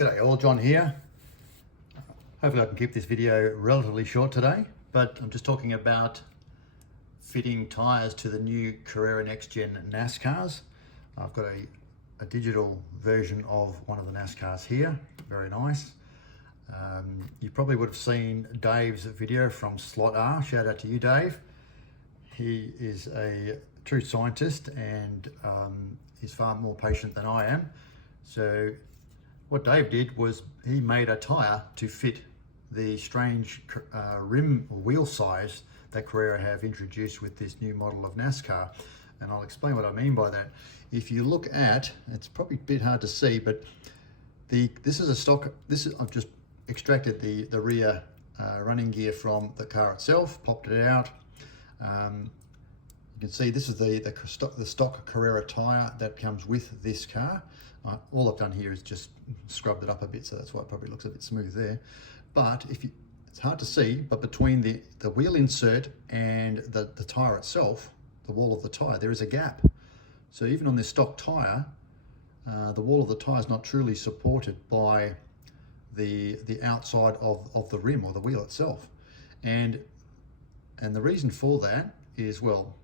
G'day all, John here. Hopefully I can keep this video relatively short today, but I'm just talking about fitting tyres to the new Carrera NextGen NASCARs. I've got a digital version of one of the NASCARs here, very nice. You probably would have seen Dave's video from MrSlotcar. Shout out to you, Dave. He is a true scientist and he's far more patient than I am. So what Dave did was he made a tyre to fit the strange rim or wheel size that Carrera have introduced with this new model of NASCAR. And I'll explain what I mean by that. If you look at, it's probably a bit hard to see, but this is a stock, I've just extracted the rear running gear from the car itself, popped it out. You can see this is the stock Carrera tyre that comes with this car. All I've done here is just scrubbed it up a bit, so that's why it probably looks a bit smooth there. But it's hard to see, but between the wheel insert and the tyre itself, the wall of the tyre, there is a gap. So even on this stock tyre, the wall of the tyre is not truly supported by the outside of the rim or the wheel itself. And the reason for that is, well,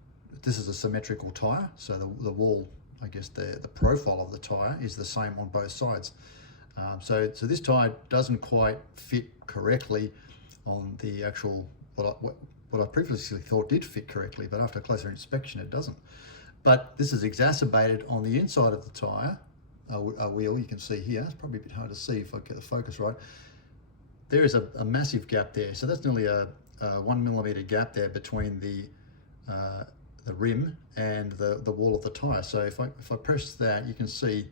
this is a symmetrical tyre, so the wall, I guess the profile of the tyre is the same on both sides. So this tyre doesn't quite fit correctly on the actual, what I previously thought did fit correctly, but after closer inspection it doesn't. But this is exacerbated on the inside of the tyre, a wheel you can see here. It's probably a bit hard to see if I get the focus right. There is a massive gap there. So that's nearly a 1 millimeter gap there between the rim and the wall of the tyre. So if I press that, you can see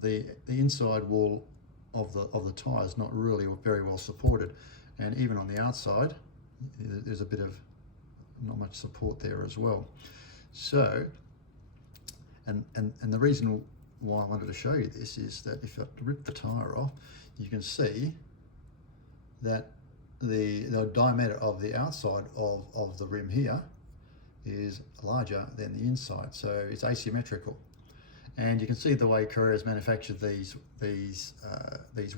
the inside wall of the tyre is not really very well supported, and even on the outside there's a bit of not much support there as well. So and the reason why I wanted to show you this is that if I rip the tyre off, you can see that the diameter of the outside of the rim here is larger than the inside, so it's asymmetrical. And you can see the way Carrera's manufactured these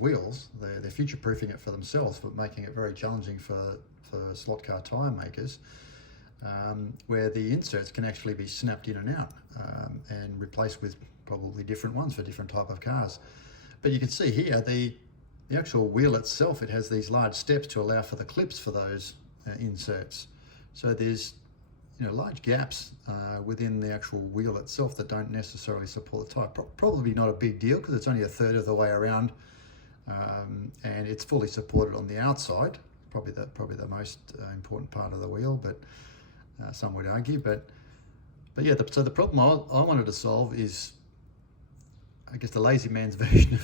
wheels. They're future-proofing it for themselves, but making it very challenging for slot car tyre makers, where the inserts can actually be snapped in and out and replaced with probably different ones for different type of cars. But you can see here the actual wheel itself, it has these large steps to allow for the clips for those inserts. So there's large gaps within the actual wheel itself that don't necessarily support the tyre. Probably not a big deal because it's only a third of the way around, and it's fully supported on the outside. Probably the most important part of the wheel, but some would argue. But yeah, so the problem I wanted to solve is, I guess, the lazy man's version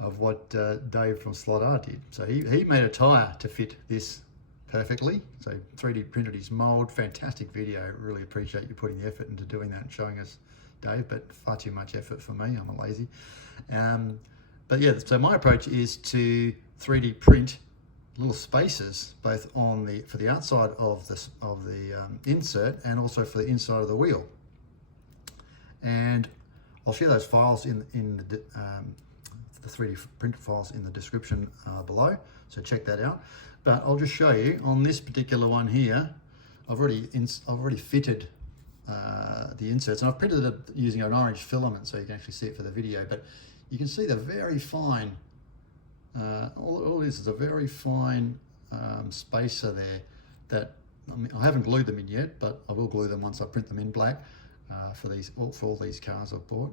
of what Dave from MrSlotcar did. So he made a tyre to fit this perfectly. So 3D printed his mold. Fantastic video. Really appreciate you putting the effort into doing that and showing us, Dave, but far too much effort for me. I'm a lazy. But yeah, so my approach is to 3D print little spaces both for the outside of the insert and also for the inside of the wheel. And I'll share those files in the 3D print files in the description below, so check that out. But I'll just show you on this particular one here. I've already fitted the inserts, and I've printed it using an orange filament so you can actually see it for the video. But you can see the very fine, all this is a very fine spacer there that, I haven't glued them in yet, but I will glue them once I print them in black for all these cars I've bought.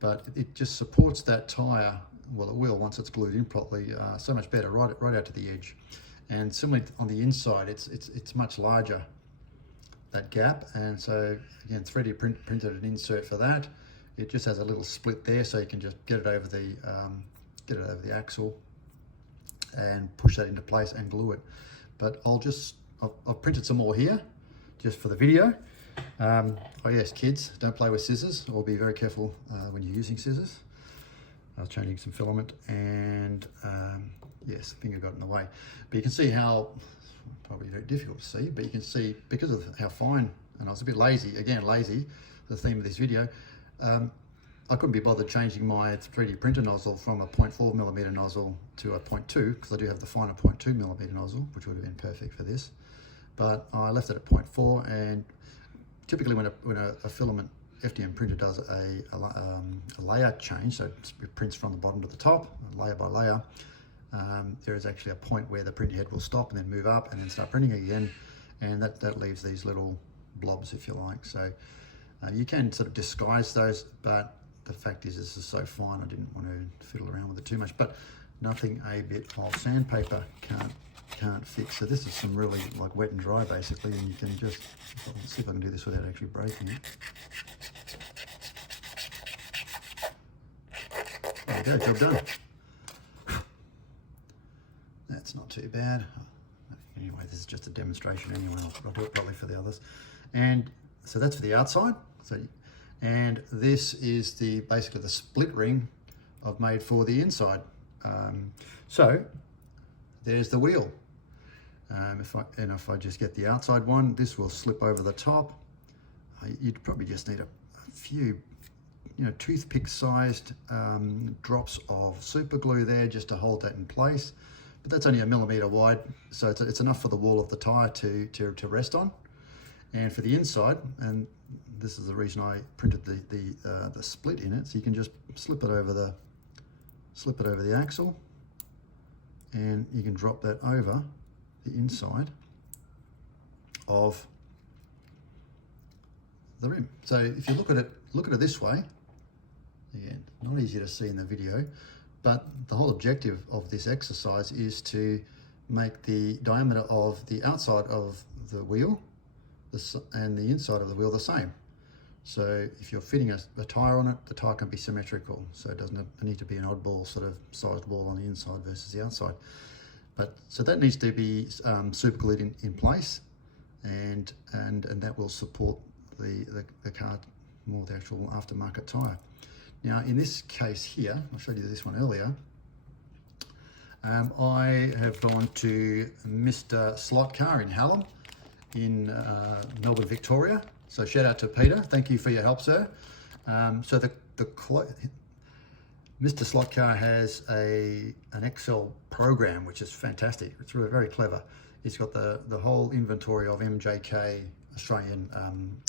But it just supports that tyre, well, it will once it's glued in properly, so much better, right out to the edge. And similarly on the inside, it's much larger, that gap. And so again, 3D printed an insert for that. It just has a little split there, so you can just get it over the axle and push that into place and glue it. But I've printed some more here just for the video. Oh yes, kids, don't play with scissors, or be very careful when you're using scissors. I was changing some filament, and yes, finger got in the way. But you can see how, probably very difficult to see, but you can see because of how fine, and I was a bit lazy, again lazy, the theme of this video, I couldn't be bothered changing my 3D printer nozzle from a 0.4mm nozzle to a 0.2, because I do have the finer 0.2mm nozzle, which would have been perfect for this. But I left it at 0.4, and typically when a filament FDM printer does a layer change, so it prints from the bottom to the top, layer by layer, there is actually a point where the printing head will stop and then move up and then start printing again, and that leaves these little blobs, if you like. So you can sort of disguise those, but the fact is this is so fine I didn't want to fiddle around with it too much. But nothing a bit of sandpaper can't fix. So this is some really like wet and dry basically, and you can just, let's see if I can do this without actually breaking it. There you go, job done. That's not too bad. Anyway, this is just a demonstration anyway. I'll do it probably for the others. And so that's for the outside. And this is basically the split ring I've made for the inside. So there's the wheel. If I just get the outside one, this will slip over the top. You'd probably just need a few, toothpick-sized drops of super glue there just to hold that in place. But that's only 1mm wide, so it's enough for the wall of the tyre to rest on. And for the inside, and this is the reason I printed the split in it, so you can just slip it over the axle, and you can drop that over the inside of the rim. So if you look at it this way, again, not easy to see in the video, but the whole objective of this exercise is to make the diameter of the outside of the wheel and the inside of the wheel the same. So if you're fitting a tyre on it, the tyre can be symmetrical, so it doesn't need to be an oddball sort of sized wall on the inside versus the outside. But so that needs to be super glued in place, and that will support the car more, the actual aftermarket tyre. Now in this case here, I showed you this one earlier, I have gone to MrSlotcar in Hallam in Melbourne, Victoria. So shout out to Peter, thank you for your help, sir. So MrSlotcar has an Excel program which is fantastic. It's really very clever. It's got the whole inventory of MJK Australian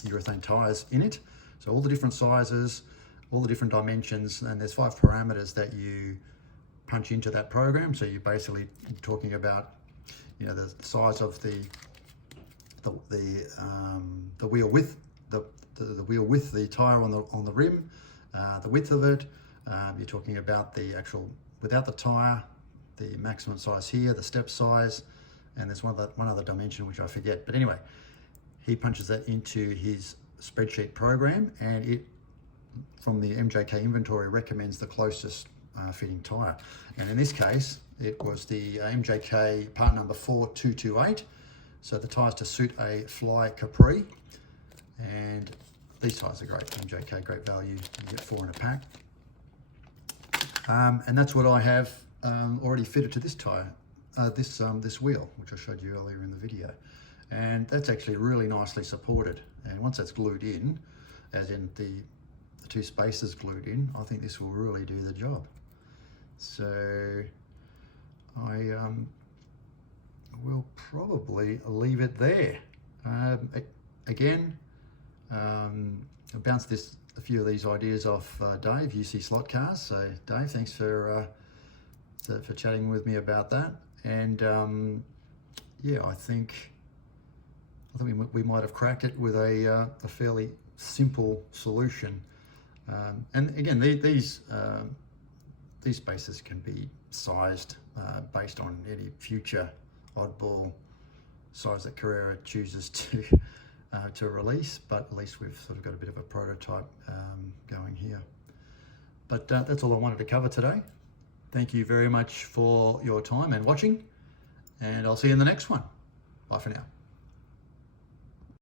urethane tyres in it. So all the different sizes, all the different dimensions, and there's 5 parameters that you punch into that program. So you're basically talking about, the size of the wheel width, the wheel width, the tyre on the rim, the width of it. You're talking about the actual without the tyre, the maximum size here, the step size, and there's one other dimension which I forget. But anyway, he punches that into his spreadsheet program, and it, from the MJK inventory, recommends the closest fitting tyre. And in this case, it was the MJK part number 4228. So the tyres to suit a fly Capri, and these tyres are great. MJK, great value. You get 4 in a pack. And that's what I have already fitted to this tyre, this wheel, which I showed you earlier in the video. And that's actually really nicely supported. And once that's glued in, as in the 2 spaces glued in, I think this will really do the job. So I will probably leave it there. Again, I bounced a few of these ideas off Dave, MrSlotcar. So Dave, thanks for chatting with me about that. And yeah, I think we might have cracked it with a fairly simple solution. And again, these spaces can be sized based on any future oddball size that Carrera chooses to release, but at least we've sort of got a bit of a prototype going here. But that's all I wanted to cover today. Thank you very much for your time and watching, and I'll see you in the next one. Bye for now.